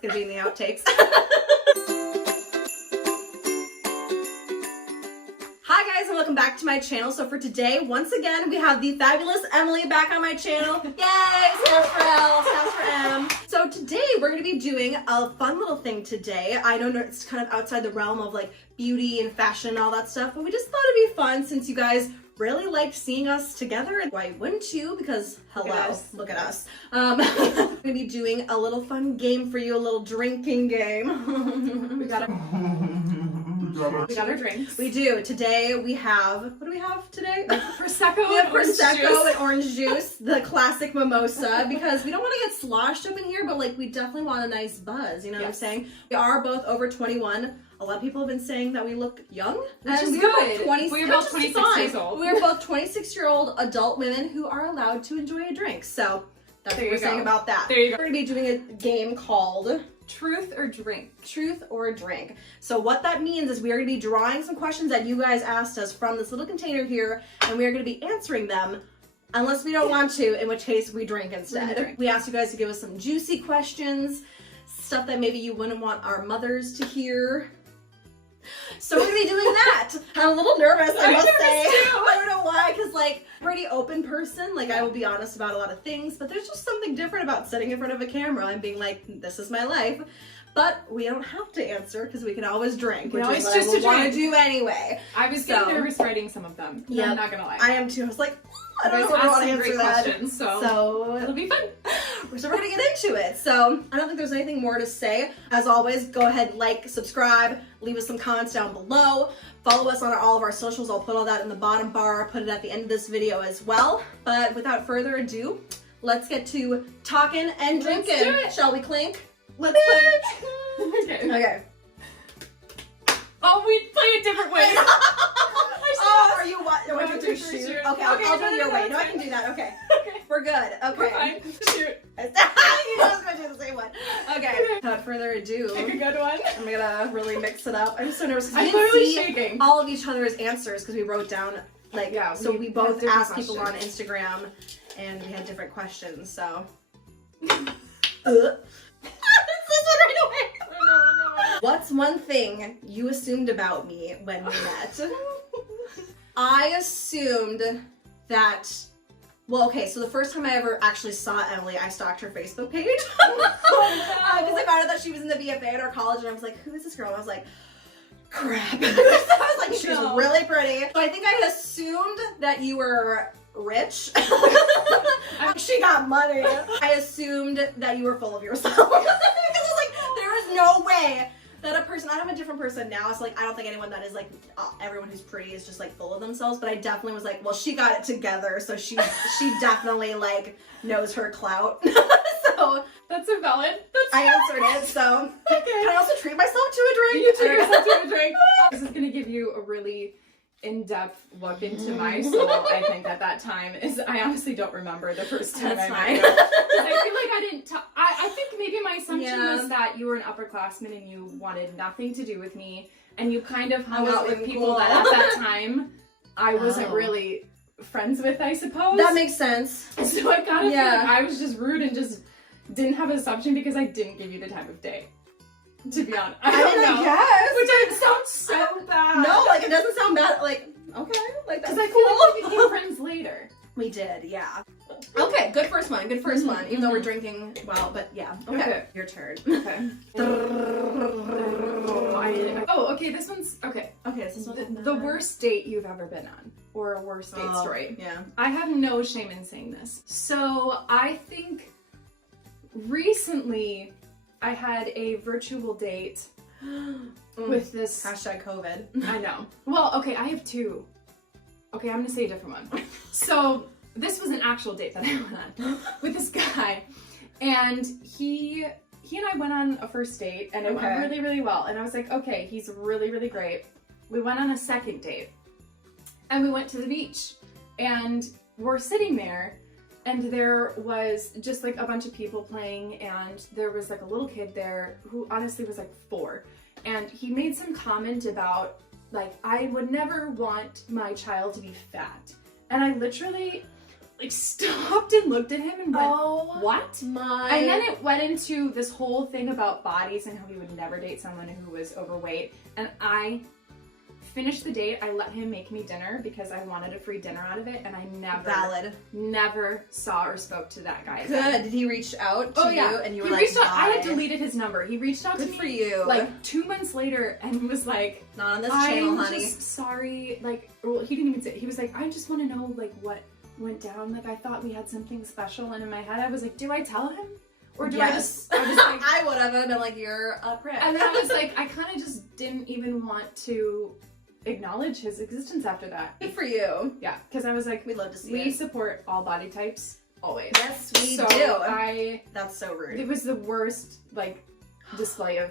That's gonna be in the outtakes. Hi guys, and welcome back to my channel. So for today, once again, we have the fabulous Emily back on my channel. Yay! Snaps for L, snaps for M. So today we're gonna be doing a fun little thing today. I know it's kind of outside the realm of like beauty and fashion and all that stuff, but we just thought it'd be fun since you guys really liked seeing us together. And why wouldn't you? Because hello, look at us. We're gonna be doing a little fun game for you, a little drinking game. We got our drinks. We do. Today we have, what do we have today? Prosecco. We have Prosecco and orange juice, the classic mimosa, because we don't want to get sloshed up in here, but like we definitely want a nice buzz, you know what I'm saying? We are both over 21. A lot of people have been saying that we look young. Which is we good. Are both 26 we are both 26 years old. We are both 26-year-old adult women who are allowed to enjoy a drink. So that's what we're saying about that. There you go. We're going to be doing a game called Truth or Drink. Truth or Drink. So what that means is we are going to be drawing some questions that you guys asked us from this little container here, and we are going to be answering them unless we don't want to, in which case we drink instead. We asked you guys to give us some juicy questions, stuff that maybe you wouldn't want our mothers to hear. So we're gonna be doing that. I'm a little nervous, I must say. I don't know why, because like, pretty open person. Like, I will be honest about a lot of things, but there's just something different about sitting in front of a camera and being like, this is my life. But we don't have to answer because we can always drink, which is what I want to do anyway. I was getting nervous writing some of them. Yeah, I'm not gonna lie. I am too. I was like, I don't know if I want to answer that. Questions, so it'll be fun. So we're gonna get into it. So I don't think there's anything more to say. As always, go ahead, like, subscribe, leave us some comments down below. Follow us on all of our socials. I'll put all that in the bottom bar. I'll put it at the end of this video as well. But without further ado, let's get to talking and drinking. Let's do it. Shall we clink? Let's clink. Okay. Okay. Oh, we play it different ways. Oh, are you what? No, to shoot? Okay, I'll do your way. No, I can do that. Okay. Okay. We're good. Okay. We're fine. Shoot. You know I was gonna do the same one. Okay. Without further ado, Pick a good one. I'm gonna really mix it up. I'm so nervous because I'm we didn't literally see shaking. all of each other's answers because we wrote down like so we both asked people on Instagram and we had different questions. So. What's one thing you assumed about me when we met? I assumed that, well, okay, so the first time I ever actually saw Emily, I stalked her Facebook page. Because I found out that she was in the BFA at our college, and I was like, who is this girl? And I was like, crap. I was like, she's really pretty. So I think I assumed that you were rich. She got money. I assumed that you were full of yourself. Because I was like, there is no way that a person, I'm a different person now, so like I don't think anyone that is like, everyone who's pretty is just like full of themselves, but I definitely was like, well, she got it together, so she definitely like knows her clout. So that's a valid. I answered it, so okay. Can I also treat myself to a drink? You treat yourself to a drink. This is gonna give you a really in-depth look into my soul. I think at that time is, I honestly don't remember the first time I met you. I feel like I didn't I think maybe my assumption was that you were an upperclassman and you wanted nothing to do with me, and you kind of hung out with people that at that time I wasn't really friends with, I suppose. That makes sense. So I kind of feel like I was just rude and just didn't have an assumption because I didn't give you the time of day. To be honest, I don't know. Which sounds so bad. No, like it doesn't sound bad. Like okay, like that's cool. Because I feel like we became friends later. We did, yeah. Okay, good first one. Good first one. Even though we're drinking well, but yeah. Okay, your turn. Okay. Oh, okay. This one's okay. Okay, this is the worst date you've ever been on, or a worst date story. Yeah. I have no shame in saying this. So I think recently I had a virtual date with this hashtag COVID. I know. Well, okay, I have two. Okay, I'm gonna say a different one. So this was an actual date that I went on with this guy, and he and I went on a first date, and it went really, really well. And I was like, okay, he's really, really great. We went on a second date, and we went to the beach, and we're sitting there. And there was just like a bunch of people playing, and there was like a little kid there who honestly was like 4. And he made some comment about like, I would never want my child to be fat. And I literally like stopped and looked at him and went, Oh what? my. And then it went into this whole thing about bodies and how he would never date someone who was overweight. And I finished the date. I let him make me dinner because I wanted a free dinner out of it, and I never saw or spoke to that guy again. Good. Did he reach out to you and you were like, reached out. I had "Bye." deleted his number. He reached out Good to me for you. like 2 months later and was like, not on this channel, I'm honey. just sorry. Like, well, he didn't even say. He was like, I just want to know like what went down. Like, I thought we had something special, and in my head I was like, do I tell him or do I just like, I would have been like, you're a prick. and then I was like, I kind of just didn't even want to acknowledge his existence after that. Good for you. Yeah, because I was like, We'd love to see we it. support all body types always. Yes, we So do. That's so rude. It was the worst like display of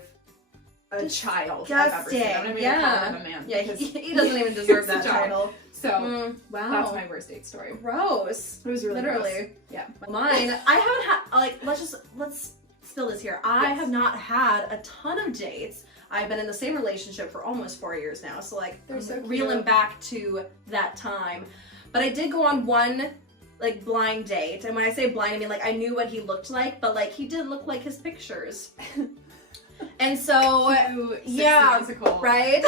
a child I've ever seen. I'm not even gonna call him a man. Yeah, because he doesn't even deserve that it's a job. title. So Wow. that's my worst date story. Gross. It was really Literally. gross. Yeah. Mine, I haven't had, like, let's spill this here. I have not had a ton of dates. I've been in the same relationship for almost 4 years now. So, like, They're so cute. reeling back to that time. But I did go on one, like, blind date. And when I say blind, I mean, like, I knew what he looked like, but, like, he did look like his pictures. And so, yeah, right?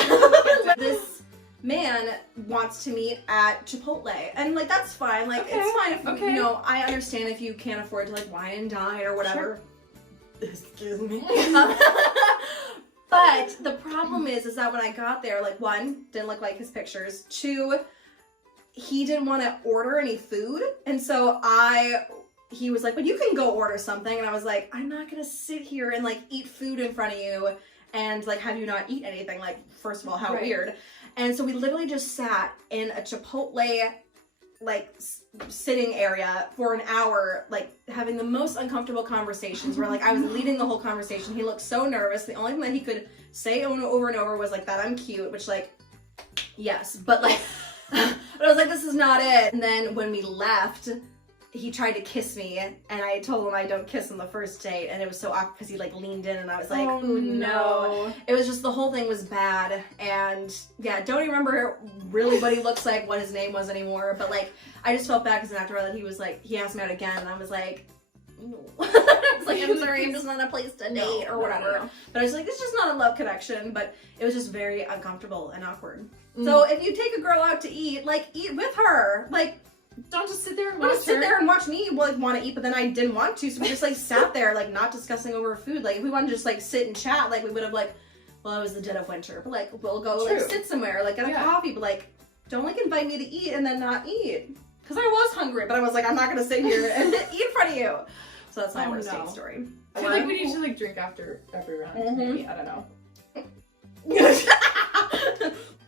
This man wants to meet at Chipotle, and like that's fine. Like it's fine if you know. I understand if you can't afford to like wine and dine or whatever. Sure. Excuse me. But the problem is that when I got there, like one, didn't look like his pictures. Two, he didn't want to order any food, and so he was like, but you can go order something. And I was like, I'm not gonna sit here and like eat food in front of you and like have you not eat anything. Like, first of all, how weird. And so we literally just sat in a Chipotle like sitting area for an hour, like having the most uncomfortable conversations where like I was leading the whole conversation. He looked so nervous. The only thing that he could say over and over was like that I'm cute, which like, yes, but like, but I was like, this is not it. And then when we left, he tried to kiss me, and I told him I don't kiss on the first date, and it was so awkward because he like leaned in, and I was like, oh no. It was just, the whole thing was bad, and yeah, don't even remember really what he looks like, what his name was anymore, but like, I just felt bad because after that he was like, he asked me out again, and I was like, no. It's like, I'm sorry, I'm just not in a place to date or whatever. No. But I was like, it's just not a love connection, but it was just very uncomfortable and awkward. So if you take a girl out to eat, like, eat with her, like, don't just sit there and watch me like want to eat, but then I didn't want to, so we just like sat there like not discussing over food. Like if we wanted to just like sit and chat, like we would have like, well, it was the dead of winter, but like we'll go like sit somewhere, like get a coffee, but like don't like invite me to eat and then not eat, because I was hungry, but I was like, I'm not gonna sit here and eat in front of you. So that's my worst date story. I feel like we need to like drink after every round. Maybe, I don't know.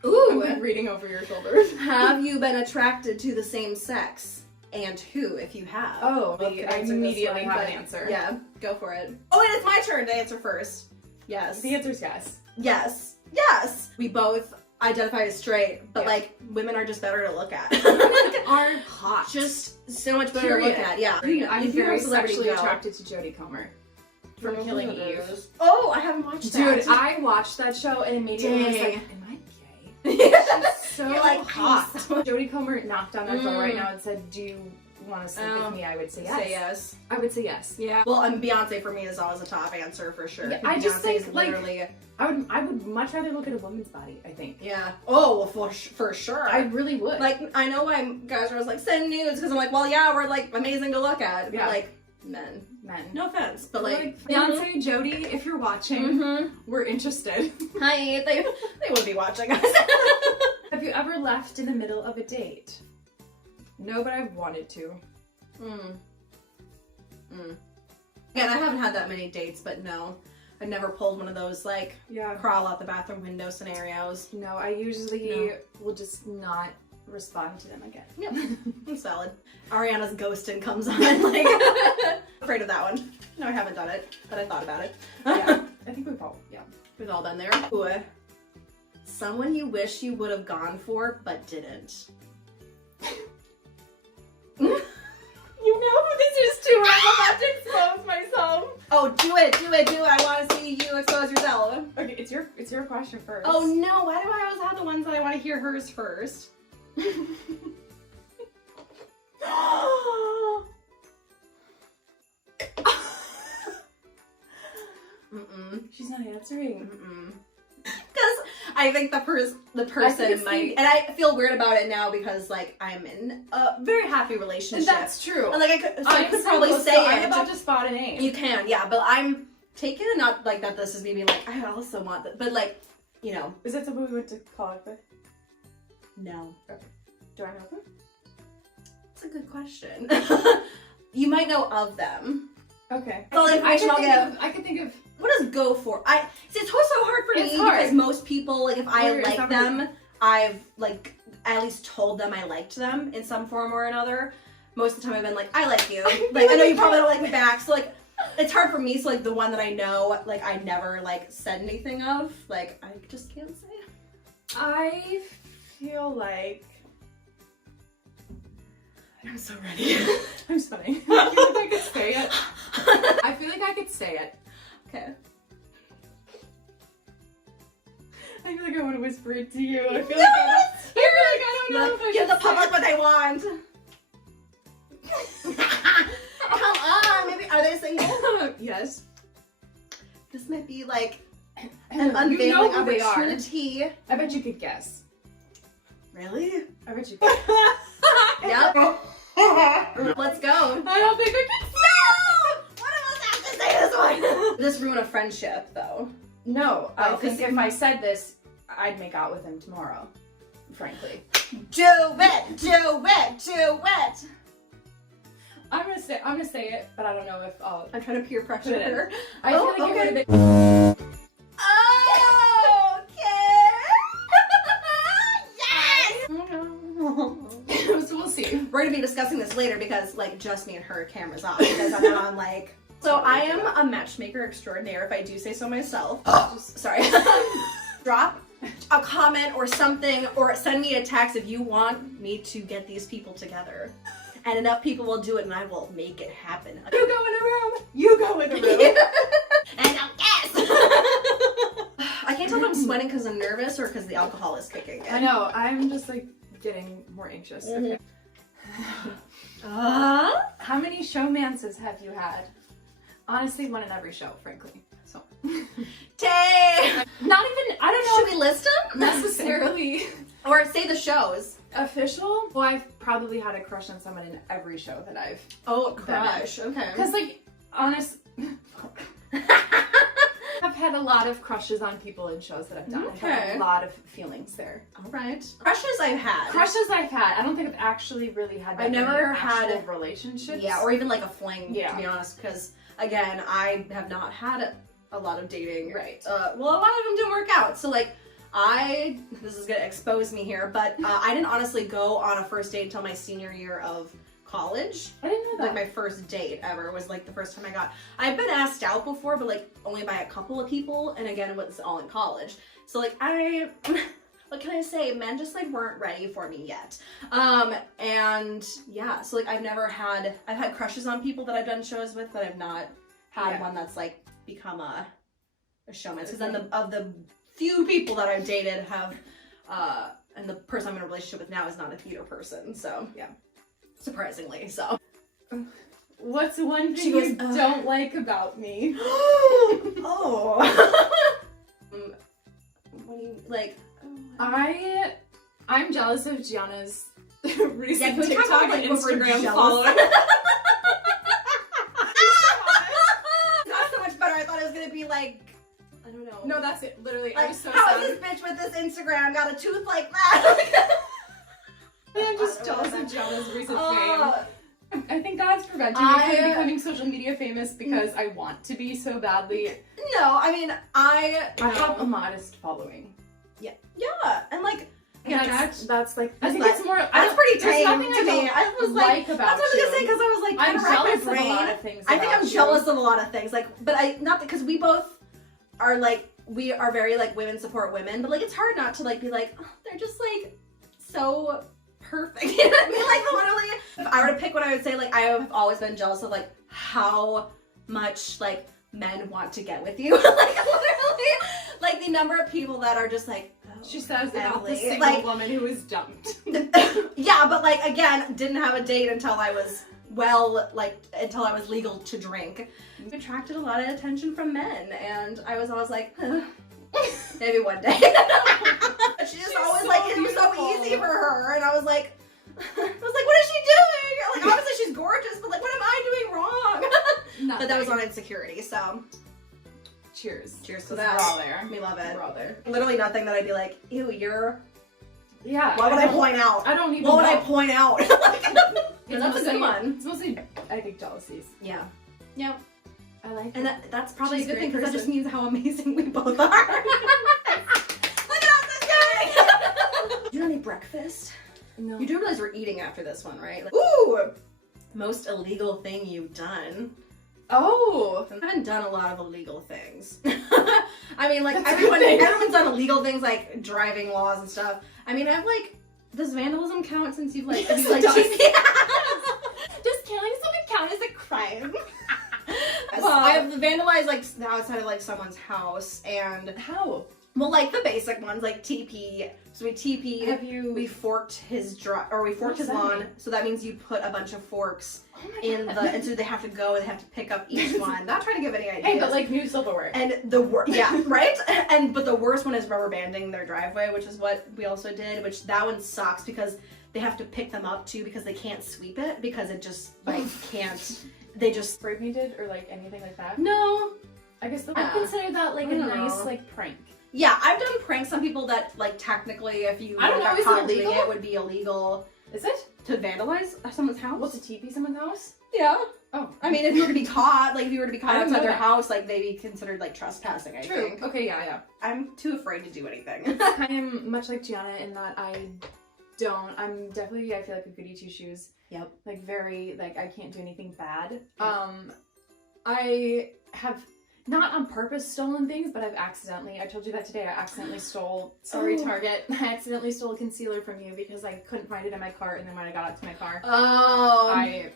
Ooh, I'm reading over your shoulders. Have you been attracted to the same sex? And who, if you have? Oh, I immediately have an answer. Yeah, go for it. Oh, and it's my turn to answer first. Yes. The answer's yes. Yes. Yes. We both identify as straight, but like women are just better to look at. Women are hot. Just so much better to look at. Yeah. I'm very sexually attracted to Jodie Comer from Killing Eve. Oh, I haven't watched that. Dude, I watched that show and immediately was like, am I gay? She's so like hot. Jodie Comer knocked on our door right now and said, do you want to sleep with me? I would say yes. Say yes. I would say yes. Yeah. Well, and Beyonce for me is always a top answer for sure. Yeah, I just think literally. Like, I would much rather look at a woman's body, I think. Yeah. Oh, well, for sure. I really would. Like, I know why guys are always like, send nudes, because I'm like, well, yeah, we're like amazing to look at. Yeah. But like, men. No offense, but like Beyonce, Jodie, if you're watching, we're interested. Hi, they would be watching us. Have you ever left in the middle of a date? No, but I've wanted to. Again, I haven't had that many dates, but no. I've never pulled one of those, like, crawl out the bathroom window scenarios. No, I usually will just not respond to them again. Yep. I'm solid. Ariana's ghosting comes on, like, afraid of that one. No, I haven't done it, but I thought about it. Yeah, I think we've all been there. Ooh. Someone you wish you would have gone for, but didn't. You know who this is too. I'm about to expose myself. Oh, do it. I want to see you expose yourself. Okay, it's your question first. Oh no, why do I always have the ones that I want to hear hers first? She's not answering. Because I think the person might, and I feel weird about it now because like I'm in a very happy relationship. That's true. And like I could probably say it. I'm about to spot a name. You can, yeah, but I'm taking it not like that. This is me being like I also want that, but like you know. Is that someone we went to college with? No. Okay. Do I know them? That's a good question. You might know of them. Okay. Well, I could think of. What does go for? It's so hard for me because most people, like, if I like them, I've, like, at least told them I liked them in some form or another. Most of the time I've been like, I like you. Like, I know you probably don't like me back. So, like, it's hard for me. So, like, the one that I know, like, I never, like, said anything of. Like, I just can't say. I feel like... I'm so ready. I'm sweating. I feel like I could say it. I feel like I could say it. Okay. I feel like I want to whisper it to you. I feel like I don't know if I should give the public what they want. Come on, maybe are they single? Yes. This might be like an unveiling opportunity. I bet you could guess. Really? I bet you could. Yep. Let's go. I don't think I can. No! One of us has to say this one. This ruin a friendship, though. No, I think if I said this, I'd make out with him tomorrow. Frankly. Do it! Do it! Do it! I'm gonna say it, but I don't know if I'll. I'm trying to peer pressure her. I feel like it would have been. Oh, okay. Yes! So we'll see. We're gonna be discussing this later because, like, just me and her, camera's off. Because I'm not on, like. So I am a matchmaker extraordinaire, if I do say so myself. Sorry. Drop a comment or something, or send me a text if you want me to get these people together. And enough people will do it, and I will make it happen. You go in a room. You go in a room. And I'll guess. I can't tell if I'm sweating because I'm nervous or because the alcohol is kicking in. I know. I'm just like getting more anxious. Okay. How many showmances have you had? Honestly, one in every show, frankly. So. Dang! Not even, I don't know. Should we list them? Necessarily. Or say the shows. Official? Well, I've probably had a crush on someone in every show that I've... Oh, crush. Okay. Because, like, I've had a lot of crushes on people in shows that I've done. Okay. I've had a lot of feelings there. All right. Crushes I've had. Crushes I've had. I don't think I've actually really had that. I've never had relationships. Yeah, or even like a fling, yeah. To be honest, because again, I have not had a lot of dating. Right. Well, a lot of them didn't work out. So like, this is gonna expose me here, but I didn't honestly go on a first date until my senior year of college. I didn't know that. Like my first date ever was like the first time I've been asked out before, but like only by a couple of people, and again, it was all in college. So like what can I say? Men just like weren't ready for me yet. And yeah, so like I've had crushes on people that I've done shows with, but I've not had one that's like become a showman. Because then of the few people that I've dated have, and the person I'm in a relationship with now is not a theater person. So yeah, surprisingly. So what's one thing you don't like about me? Oh. What do you like? I'm jealous of Gianna's recent can we talk TikTok about, like, and what we're Instagram jealous followers. Not so much better. I thought it was gonna be like, I don't know. No, that's it. Literally, Like, I was so how sad. is this bitch with this Instagram got a tooth like that? I'm just jealous of Gianna's recent fame. I think God's preventing me from becoming social media famous because I want to be so badly. No, I mean, I have a modest following. Yeah, and like, that's like, I think it's more. That's pretty tame nothing to me. I was like about that's what I was gonna say because I was like, I'm jealous of brain. a lot of things. I think I'm jealous of a lot of things, like, but not because we both are like, we are very like women support women, but like it's hard not to like be like, oh, they're just like so perfect. You know what I mean? Like literally, if I were to pick one, I would say like I have always been jealous of like how much like men want to get with you. Like literally, like the number of people that are just like. She says about the single like, woman who was dumped. Yeah, but like again, didn't have a date until I was well, like, until I was legal to drink. It attracted a lot of attention from men, and I was always like, maybe one day. She just always, so like, it was so easy for her, and I was like, what is she doing? Like, obviously she's gorgeous, but like, what am I doing wrong? But that was on insecurity, so. Cheers. Cheers to We're that. all there. We love it. We're all there. Literally nothing that I'd be like, ew, you're. Yeah. What would I point out? I don't even What would know. I point out? That's a good one. It's mostly, I think, jealousies. Yeah. Yep. I like And it. that's probably She's a good a thing great because that just person. means how amazing we both are. Look at us, you don't eat breakfast? No. You do realize we're eating after this one, right? Like, ooh! Most illegal thing you've done. Oh! I haven't done a lot of illegal things. I mean, like, That's a good thing. everyone's done illegal things like driving laws and stuff. I mean, I've like, does vandalism count since you've like, Yes, have you, like, it does. Does killing someone count as a crime? Well, I have vandalized like the outside of like someone's house, and How? well, like the basic ones like TP. So we TP'd. Have you? We forked his we forked his does that lawn. mean? So that means you put a bunch of forks Oh my in God. the, and so they have to go and they have to pick up each one. Not trying to give any ideas. Hey, but like new silverware. And the worst, yeah, right? But the worst one is rubber banding their driveway, which is what we also did, which that one sucks because they have to pick them up too because they can't sweep it because it just like can't, they just, Spray painted or like anything like that? no. I guess the Yeah. I consider that like a I don't nice know. like prank. Yeah, I've done pranks on people that like technically if you I don't know, got is it caught doing illegal? it would be illegal Is it? to vandalize someone's house. What's a TP someone's house? Yeah. Oh. I mean, if you were to be caught, like if you were to be caught I didn't outside know their that. house, like they'd be considered like trespassing, I True. think. Okay, yeah. I'm too afraid to do anything. I am much like Gianna in that I'm definitely, I feel like a goody two shoes. Yep. Like very, like I can't do anything bad. Yeah. I have not on purpose stolen things, but I've accidentally, I told you that today, I accidentally stole, sorry Oh. Target, I accidentally stole a concealer from you because I couldn't find it in my car, and then when I got out to my car, Oh. I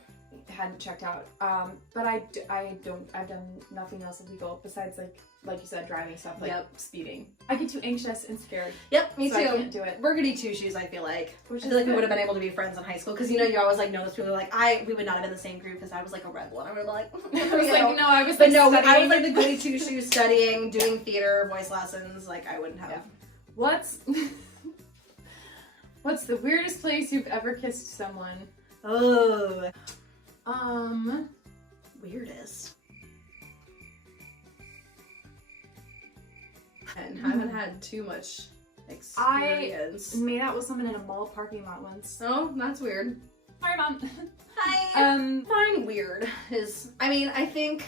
hadn't checked out. But I've done nothing else illegal besides like you said, driving stuff, like Yep. speeding. I get too anxious and scared. Yep, me so I too. can't do it. We're goody two shoes, I feel like. Which I is feel like we good. would have been able to be friends in high school because you know you always like know those people like we would not have been the same group because I was like a rebel and I would have like I was like, no, I was but like no, I studying. was like the goody two shoes studying, doing theater, voice lessons. Like I wouldn't have. Yeah. What's the weirdest place you've ever kissed someone? Oh, weirdest. And haven't had too much experience. Made out with someone in a mall parking lot once. Oh, that's weird. Sorry, Mom. Hi. Mine weird is, I mean, I think,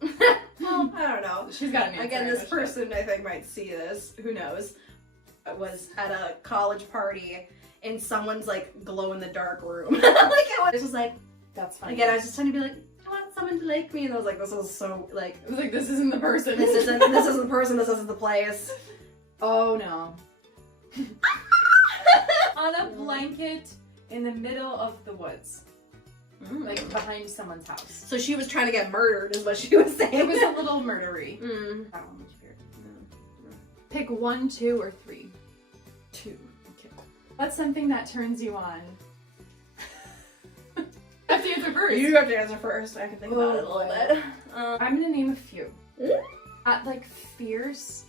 well, I don't know. She's got an answer. Again, this I know she person I think might see this, who knows. It was at a college party in someone's like glow in the dark room. Like it was just like, does. That's funny. again, I was just trying to be like, I want someone to like me, and I was like, this is so like, I was like, this isn't the person. this isn't the person, this isn't the place. Oh no. On a blanket in the middle of the woods, like behind someone's house. So she was trying to get murdered, is what she was saying. It was a little murdery. Mm. That one was weird. Pick 1, 2, or 3. 2. Okay. What's something that turns you on? I have to answer first. You have to answer first. I can think about it a little bit. I'm gonna name a few. At like fierce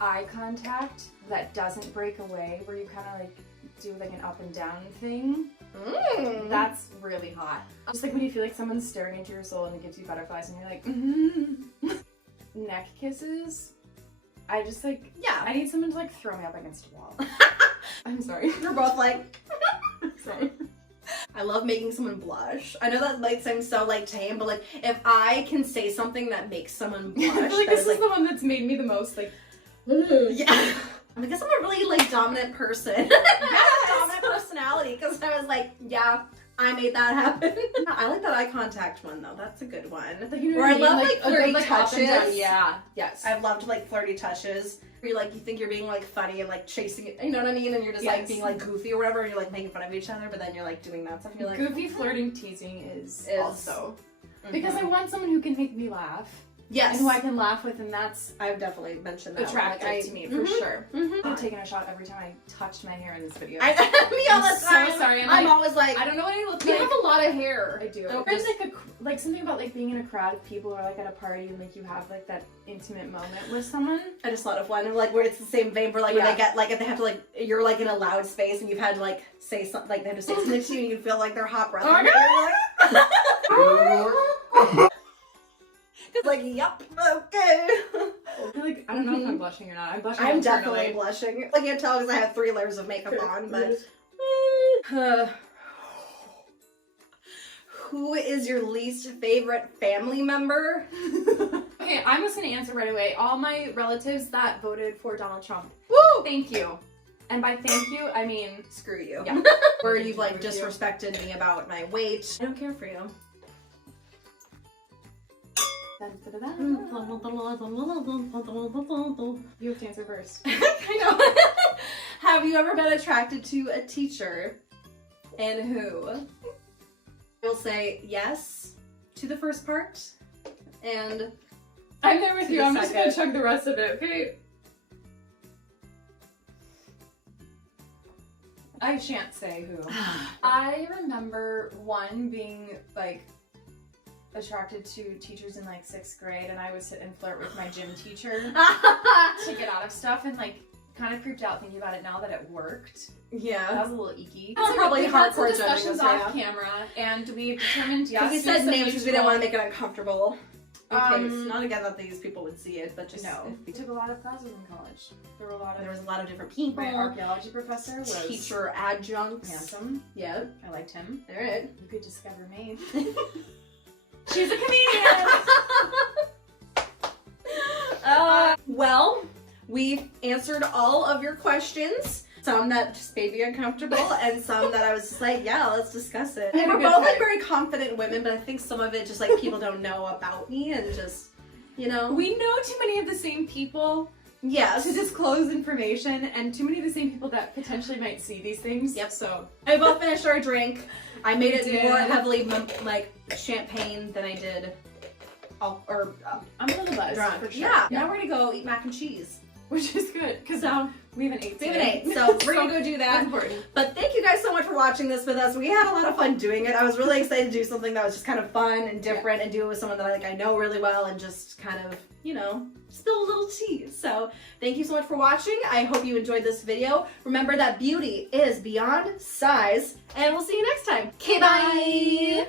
eye contact that doesn't break away, where you kind of like do like an up and down thing. That's really hot. Just like when you feel like someone's staring into your soul and it gives you butterflies and you're like, Neck kisses. I just like, Yeah. I need someone to like throw me up against a wall. I'm sorry. We're both like, Sorry. I love making someone blush. I know that might seem so like tame, but like if I can say something that makes someone blush, I feel like that this is the one that's made me the most like, yeah. I guess I'm a really like dominant person. I have a dominant personality because I was like, yeah, I made that happen. I like that eye contact one though. That's a good one. like, you know Where what I love mean? like a good, flirty like, up and down. touches. Yeah. Yes. I've loved like flirty touches. Where you like you think you're being like funny and like chasing it, you know what I mean? And you're just like Yes. being like goofy or whatever, and you're like making fun of each other, but then you're like doing that stuff and you're like Goofy flirting teasing is also Mhm. because I want someone who can make me laugh. Yes. and who I can laugh with, and that's I've definitely mentioned that. attractive to me for sure. Mm-hmm. I'm taking a shot every time I touched my hair in this video. Me all the time. So sorry. I'm always like, I don't know what I look you like. have a lot of hair. I do. Okay. There's like something about like being in a crowd of people or like at a party and like you have like that intimate moment with someone. I just thought of one like where it's the same vein where like when they get like if they have to like you're like in a loud space and you've had to like say something like they have to say something to you and you feel like they're hot breath. It's like, yup, okay. I feel like I don't know if I'm blushing or not. I'm blushing. I'm definitely blushing. I can't tell because I have 3 layers of makeup on, but who is your least favorite family member? Okay, I'm just gonna answer right away. All my relatives that voted for Donald Trump. Woo! Thank you. And by thank you, I mean Screw you. Yeah. Where you've like disrespected me about my weight. I don't care for you. You have to answer first. I know. Have you ever been attracted to a teacher? And who? I will say yes to the first part. And I'm there with to you. the I'm just gonna second. chug the rest of it, okay? I shan't say who. I remember one being like attracted to teachers in like 6th grade, and I would sit and flirt with my gym teacher to get out of stuff, and like kind of creeped out thinking about it now that it worked. Yeah. That was a little icky. That's probably we had some hardcore judging discussions us right off now. camera, and we determined yes. We here's said the names because we didn't mutual- want to make it uncomfortable. In case. Um, Not again that these people would see it, but just No, if we took a lot of classes in college. There were a lot of. there was a lot of different people. My archaeology professor was Teacher adjuncts. handsome. Yeah. I liked him. Alright. You could discover me. She's a comedian. Well, we answered all of your questions. Some that just made me uncomfortable, and some that I was just like, yeah, let's discuss it. I had a We're good both like time. very confident women, but I think some of it just like people don't know about me and just, you know. We know too many of the same people Yes. to disclose information, and too many of the same people that potentially might see these things. Yep. So I both finished our drink. I made it did. more heavily like champagne than I did I'm a little buzzed drunk. for sure. Yeah. Now we're gonna go eat mac and cheese. Which is good because So we haven't ate. we have an today. 8, so we're gonna go do That's that. important. But thank you guys so much for watching this with us. We had a lot of fun doing it. I was really excited to do something that was just kind of fun and different and do it with someone that I know really well and just kind of, you know, spill a little tea. So thank you so much for watching. I hope you enjoyed this video. Remember that beauty is beyond size, and we'll see you next time. Okay, bye!